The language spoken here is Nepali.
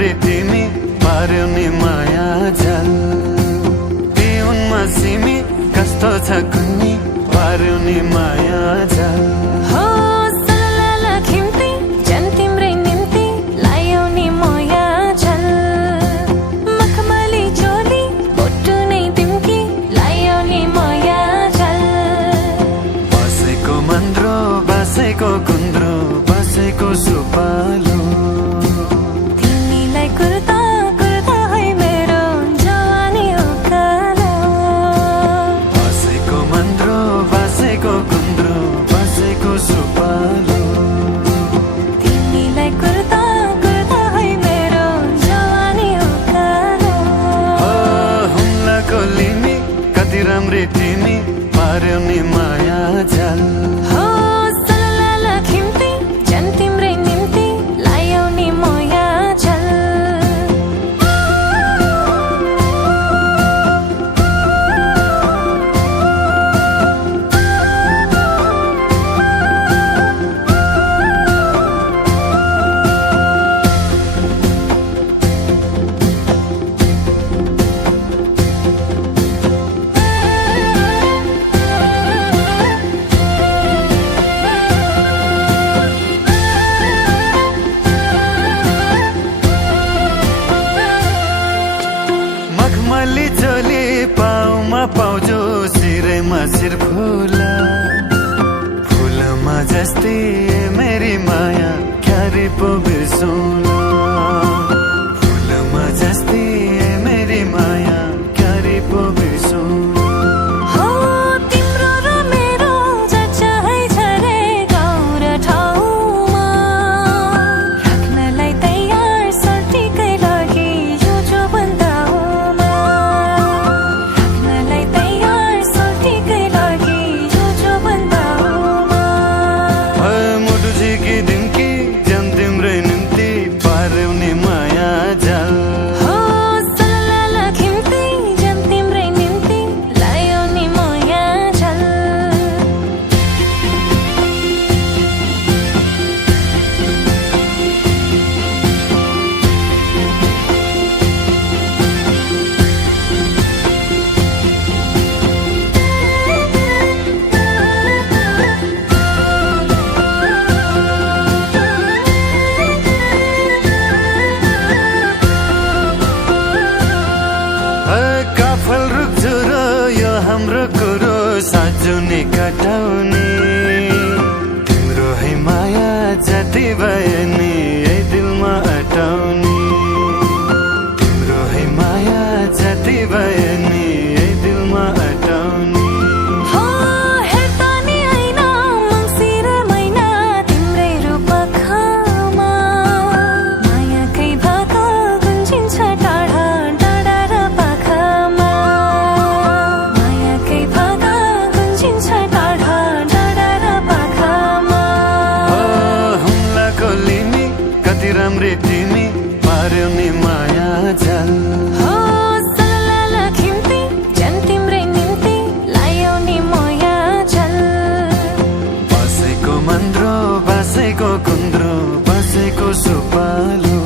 राम्री तिमी पार्यौ नि माया जाल उनमा सिमी कस्तो छ कुन्नी पार्यौ नि माया जाल हो सलला खिम्ती जन तिम्रै निम्ति लायौ नि माया जाल मखमली चोली बोटु नै तिम्की लायौ नि माया जाल बसेको मन्द्रो बसेको कुन्द्रो बसेको सुपालो तिमीलाई कुर्ता कुर्ता है मेरो जवानी उकालो बसेको मन्द्रो बसेको कुन्द्रो बसेको सुपालो तिमीलाई कुर्ता कुर्ता है मेरो जवानी उकालो हुम्लाको लिमी कति राम्री तिमी पार्यौ नि माया जाल हो सलला खिम्ती जन तिम्रै निम्ति लायौ नि माया जाल मखमली चोली पाउमा पाउजो सिरैमा सिर फुला फुलमा जस्तै मेरी माया क्यारे पो बिर्सौला फुलमा जस्तै मेरी माया क्यारे पो बिर्सौला हो तिम्रो र मेरो चर्चा है झरे गाउँ र ठाउँमा राख्नलाई तयार सर्टिकै लागि यो जोबन्दामा राख्नलाई तयार सर्टिकै लागि यो जोबन्दामा मुटु झिकी दिम्की जन तिम्रै निम्ति पार्यौ नि माया जाल हो सलला खिम्ती जन तिम्रै निम्ति लायौ नि माया जाल काफल रुख्छु र यो हाम्रो कुरो साँचो नि कटाउने तिम्रो है माया जति भए नि यही दिलमा अटाउने तिम्रो है माया जति भए नि यही दिलमा अटाउने हो हेर्दा नि ऐना मङ्सिर महिना तिम्रै रूप आँखामा मायाकै भाका गुन्जिन्छ टाढा डाँडा र पाखामा मायाकै भाका गुन्जिन्छ टाढा डाँडा र पाखामा हुम्लाको लिमी कति राम्री तिमी पार्यौ नि माया जाल हो सलला खिम्ती जन तिम्रै निम्ति लायौ नि माया जाल बसेको मन्द्रो बसेको कुन्द्रो बसेको सुपालो